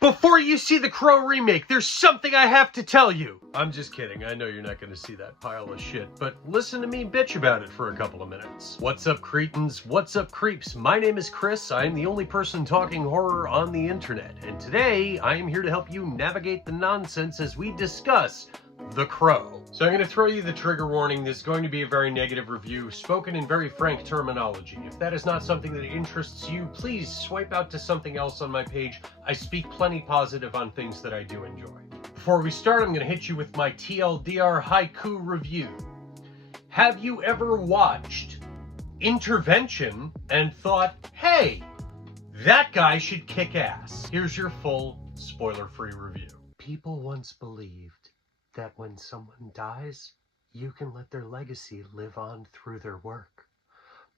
Before you see the Crow remake, there's something I have to tell you. I'm just kidding. I know you're not going to see that pile of shit, but listen to me bitch about it for a couple of minutes. What's up, cretins? What's up, creeps? My name is Chris. I'm the only person talking horror on the internet, and today I am here to help you navigate the nonsense as we discuss The Crow. So I'm going to throw you the trigger warning. This is going to be a very negative review, spoken in very frank terminology. If that is not something that interests you, please swipe out to something else on my page. I speak plenty positive on things that I do enjoy. Before we start, I'm going to hit you with my TLDR haiku review. Have you ever watched Intervention and thought, hey, that guy should kick ass? Here's your full spoiler-free review. People once believed that when someone dies, you can let their legacy live on through their work.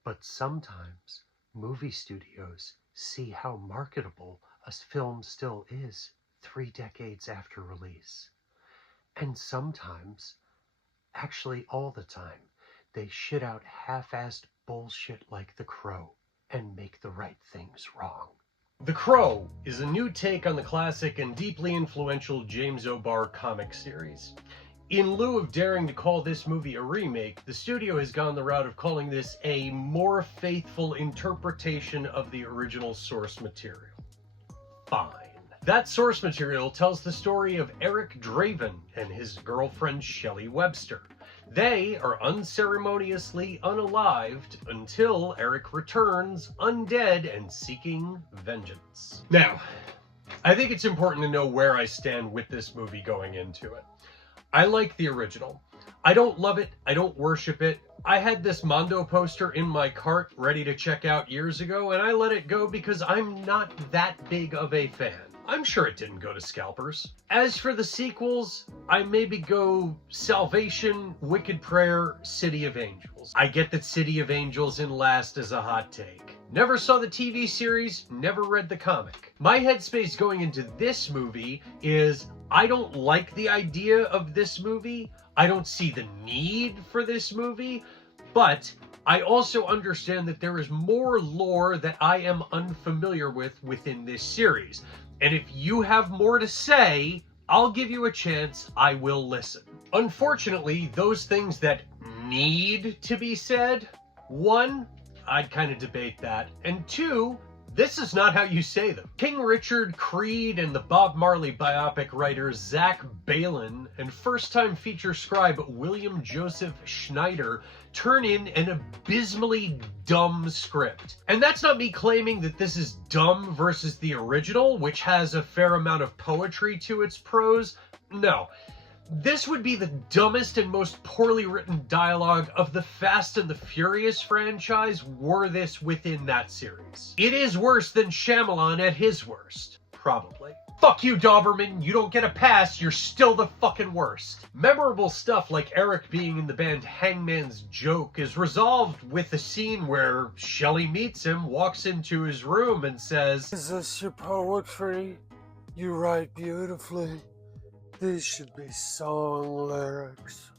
But sometimes movie studios see how marketable a film still is 3 decades after release. And sometimes, actually all the time, they shit out half-assed bullshit like The Crow and make the right things wrong. The Crow is a new take on the classic and deeply influential James O'Barr comic series. In lieu of daring to call this movie a remake, the studio has gone the route of calling this a more faithful interpretation of the original source material. Fine. That source material tells the story of Eric Draven and his girlfriend Shelley Webster. They are unceremoniously unalived until Eric returns, undead and seeking vengeance. Now, I think it's important to know where I stand with this movie going into it. I like the original. I don't love it. I don't worship it. I had this Mondo poster in my cart ready to check out years ago, and I let it go because I'm not that big of a fan. I'm sure it didn't go to scalpers. As for the sequels, I maybe go Salvation, Wicked Prayer, City of Angels. I get that City of Angels in last is a hot take. Never saw the TV series, never read the comic. My headspace going into this movie is, I don't like the idea of this movie. I don't see the need for this movie, but I also understand that there is more lore that I am unfamiliar with within this series. And if you have more to say, I'll give you a chance. I will listen. Unfortunately, those things that need to be said, 1, I'd kind of debate that. And 2, this is not how you say them. King Richard, Creed, and the Bob Marley biopic writers Zach Balan and first-time feature scribe William Joseph Schneider turn in an abysmally dumb script. And that's not me claiming that this is dumb versus the original, which has a fair amount of poetry to its prose. No. This would be the dumbest and most poorly written dialogue of the Fast and the Furious franchise were this within that series. It is worse than Shyamalan at his worst. Probably. Fuck you, Doberman. You don't get a pass. You're still the fucking worst. Memorable stuff like Eric being in the band Hangman's Joke is resolved with a scene where Shelley meets him, walks into his room and says, "Is this your poetry? You write beautifully. These should be song lyrics."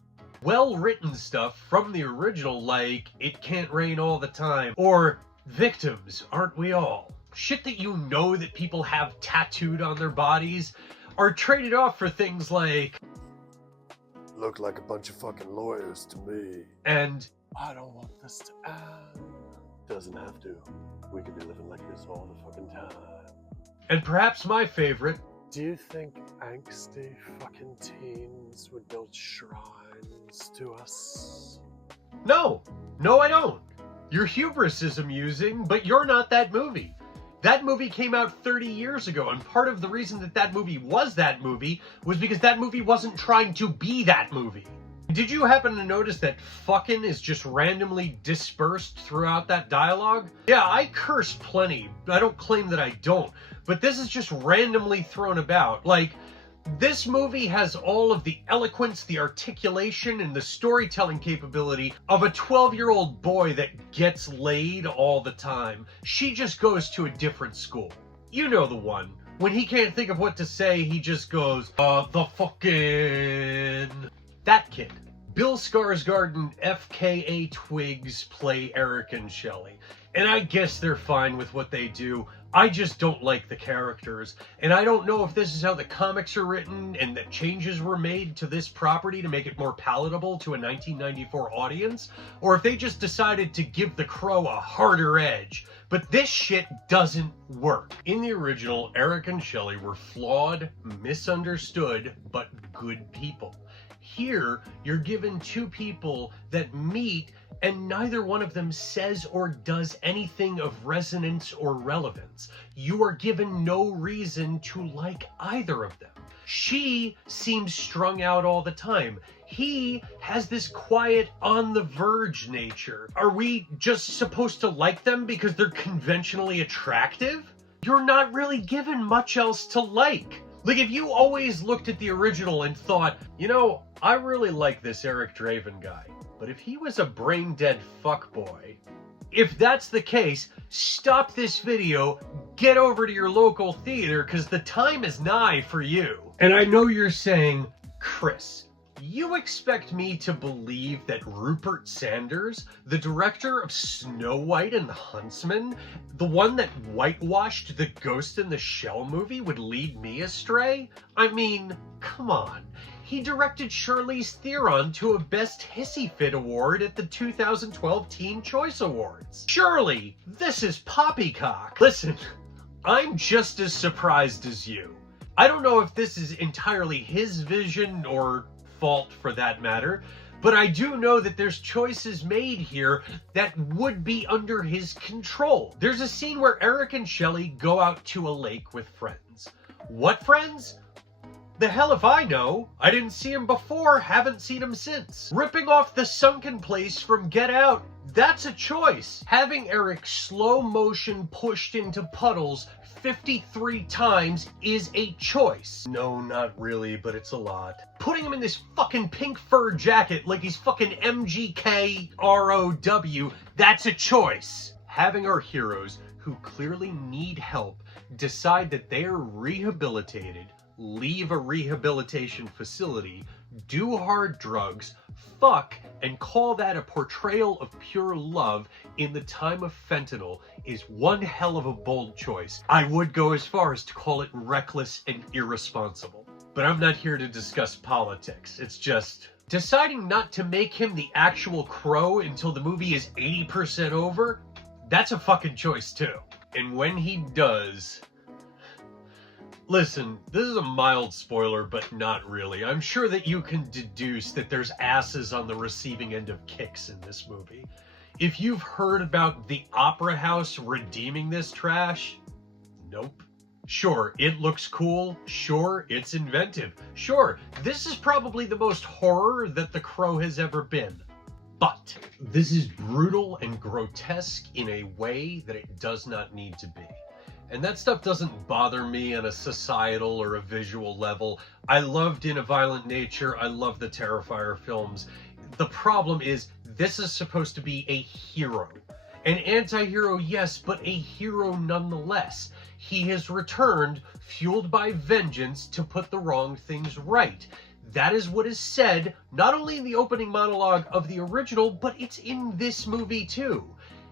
Well-written stuff from the original like, "It can't rain all the time," or "Victims, aren't we all?" Shit that you know that people have tattooed on their bodies are traded off for things like, "Look like a bunch of fucking lawyers to me." And, "I don't want this to end." Doesn't have to. We could be living like this all the fucking time. And perhaps my favorite, "Do you think angsty fucking teens would build shrines to us?" No, I don't. Your hubris is amusing, but you're not that movie. That movie came out 30 years ago, and part of the reason that that movie was because that movie wasn't trying to be that movie. Did you happen to notice that fucking is just randomly dispersed throughout that dialogue? Yeah, I cursed plenty. I don't claim that I don't, but this is just randomly thrown about. Like, this movie has all of the eloquence, the articulation, and the storytelling capability of a 12-year-old boy that gets laid all the time. She just goes to a different school. You know the one. When he can't think of what to say, he just goes, the fucking... That kid. Bill Skarsgård and FKA Twigs play Eric and Shelley. And I guess they're fine with what they do. I just don't like the characters, and I don't know if this is how the comics are written and that changes were made to this property to make it more palatable to a 1994 audience, or if they just decided to give the Crow a harder edge. But this shit doesn't work. In the original, Eric and Shelley were flawed, misunderstood, but good people. Here, you're given two people that meet and neither one of them says or does anything of resonance or relevance. You are given no reason to like either of them. She seems strung out all the time. He has this quiet, on the verge nature. Are we just supposed to like them because they're conventionally attractive? You're not really given much else to like. Like, if you always looked at the original and thought, you know, I really like this Eric Draven guy, but if he was a brain-dead fuckboy, if that's the case, stop this video, get over to your local theater, because the time is nigh for you. And I know you're saying, Chris, you expect me to believe that Rupert Sanders, the director of Snow White and the Huntsman, the one that whitewashed the Ghost in the Shell movie, would lead me astray? I mean, come on. He directed Charlize Theron to a Best Hissy Fit award at the 2012 Teen Choice Awards. Surely, this is poppycock. Listen, I'm just as surprised as you. I don't know if this is entirely his vision or fault for that matter, but I do know that there's choices made here that would be under his control. There's a scene where Eric and Shelley go out to a lake with friends. What friends? The hell if I know. I didn't see him before, haven't seen him since. Ripping off the sunken place from Get Out, that's a choice. Having Eric slow motion pushed into puddles 53 times is a choice. No, not really, but it's a lot. Putting him in this fucking pink fur jacket like he's fucking MGK ROW, that's a choice. Having our heroes, who clearly need help, decide that they are rehabilitated, leave a rehabilitation facility, do hard drugs, fuck, and call that a portrayal of pure love in the time of fentanyl is one hell of a bold choice. I would go as far as to call it reckless and irresponsible. But I'm not here to discuss politics. It's just deciding not to make him the actual Crow until the movie is 80% over, that's a fucking choice too. And when he does... Listen, this is a mild spoiler, but not really. I'm sure that you can deduce that there's asses on the receiving end of kicks in this movie. If you've heard about the Opera House redeeming this trash, nope. Sure, it looks cool. Sure, it's inventive. Sure, this is probably the most horror that The Crow has ever been. But this is brutal and grotesque in a way that it does not need to be. And that stuff doesn't bother me on a societal or a visual level. I loved In a Violent Nature. I love the Terrifier films. The problem is, this is supposed to be a hero. An anti-hero, yes, but a hero nonetheless. He has returned, fueled by vengeance, to put the wrong things right. That is what is said, not only in the opening monologue of the original, but it's in this movie too.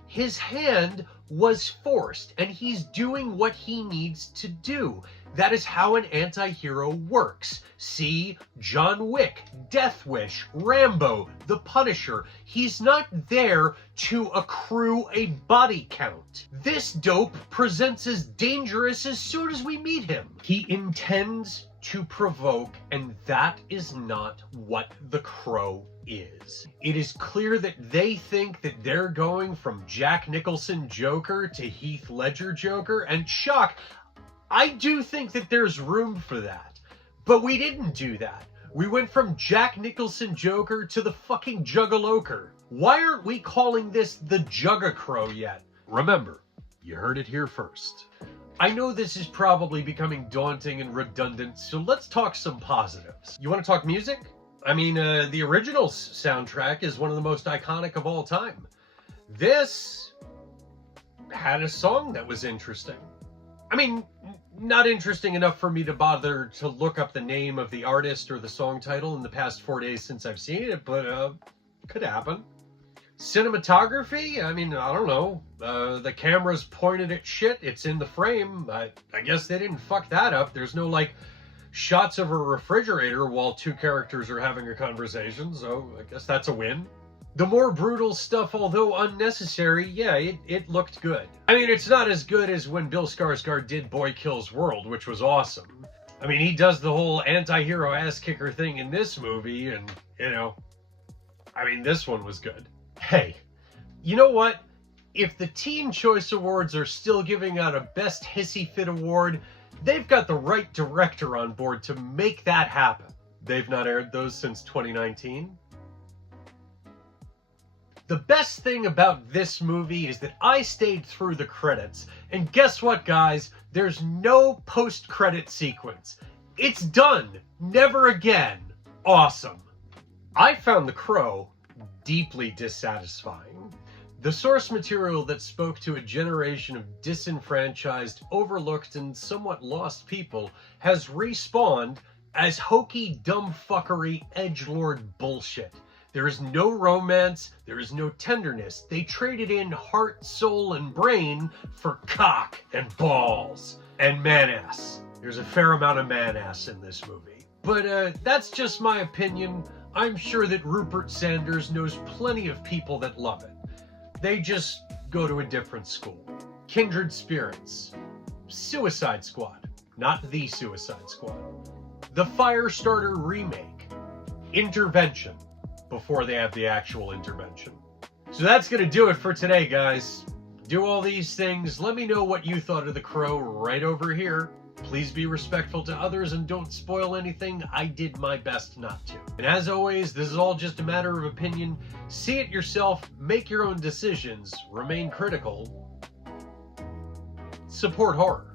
His hand was forced, and he's doing what he needs to do. That is how an anti-hero works. See John Wick, Death Wish, Rambo, The Punisher. He's not there to accrue a body count. This dope presents as dangerous as soon as we meet him. He intends to provoke, and that is not what The Crow is. It is clear that they think that they're going from Jack Nicholson Joker to Heath Ledger Joker, and shock, I do think that there's room for that. But we didn't do that. We went from Jack Nicholson Joker to the fucking Juggaloker. Why aren't we calling this the Jugga-Crow yet? Remember, you heard it here first. I know this is probably becoming daunting and redundant, so let's talk some positives. You want to talk music? I mean, the original soundtrack is one of the most iconic of all time. This had a song that was interesting. I mean, not interesting enough for me to bother to look up the name of the artist or the song title in the past 4 days since I've seen it, but could happen. Cinematography? I mean, I don't know. The camera's pointed at shit. It's in the frame. I guess they didn't fuck that up. There's no, like, shots of a refrigerator while two characters are having a conversation, so I guess that's a win. The more brutal stuff, although unnecessary, yeah, it looked good. I mean, it's not as good as when Bill Skarsgård did Boy Kills World, which was awesome. I mean, he does the whole anti-hero ass-kicker thing in this movie, and, you know, I mean, this one was good. Hey, you know what? If the Teen Choice Awards are still giving out a Best Hissy Fit Award, they've got the right director on board to make that happen. They've not aired those since 2019. The best thing about this movie is that I stayed through the credits, and guess what, guys? There's no post-credit sequence. It's done. Never again. Awesome. I found The Crow deeply dissatisfying. The source material that spoke to a generation of disenfranchised, overlooked, and somewhat lost people has respawned as hokey, dumbfuckery, edgelord bullshit. There is no romance, there is no tenderness. They traded in heart, soul, and brain for cock and balls and man-ass. There's a fair amount of man-ass in this movie. But that's just my opinion. I'm sure that Rupert Sanders knows plenty of people that love it. They just go to a different school. Kindred Spirits. Suicide Squad. Not The Suicide Squad. The Firestarter remake. Intervention. Before they have the actual intervention. So that's gonna do it for today, guys. Do all these things. Let me know what you thought of The Crow right over here. Please be respectful to others and don't spoil anything. I did my best not to. And as always, this is all just a matter of opinion. See it yourself, make your own decisions, remain critical, support horror.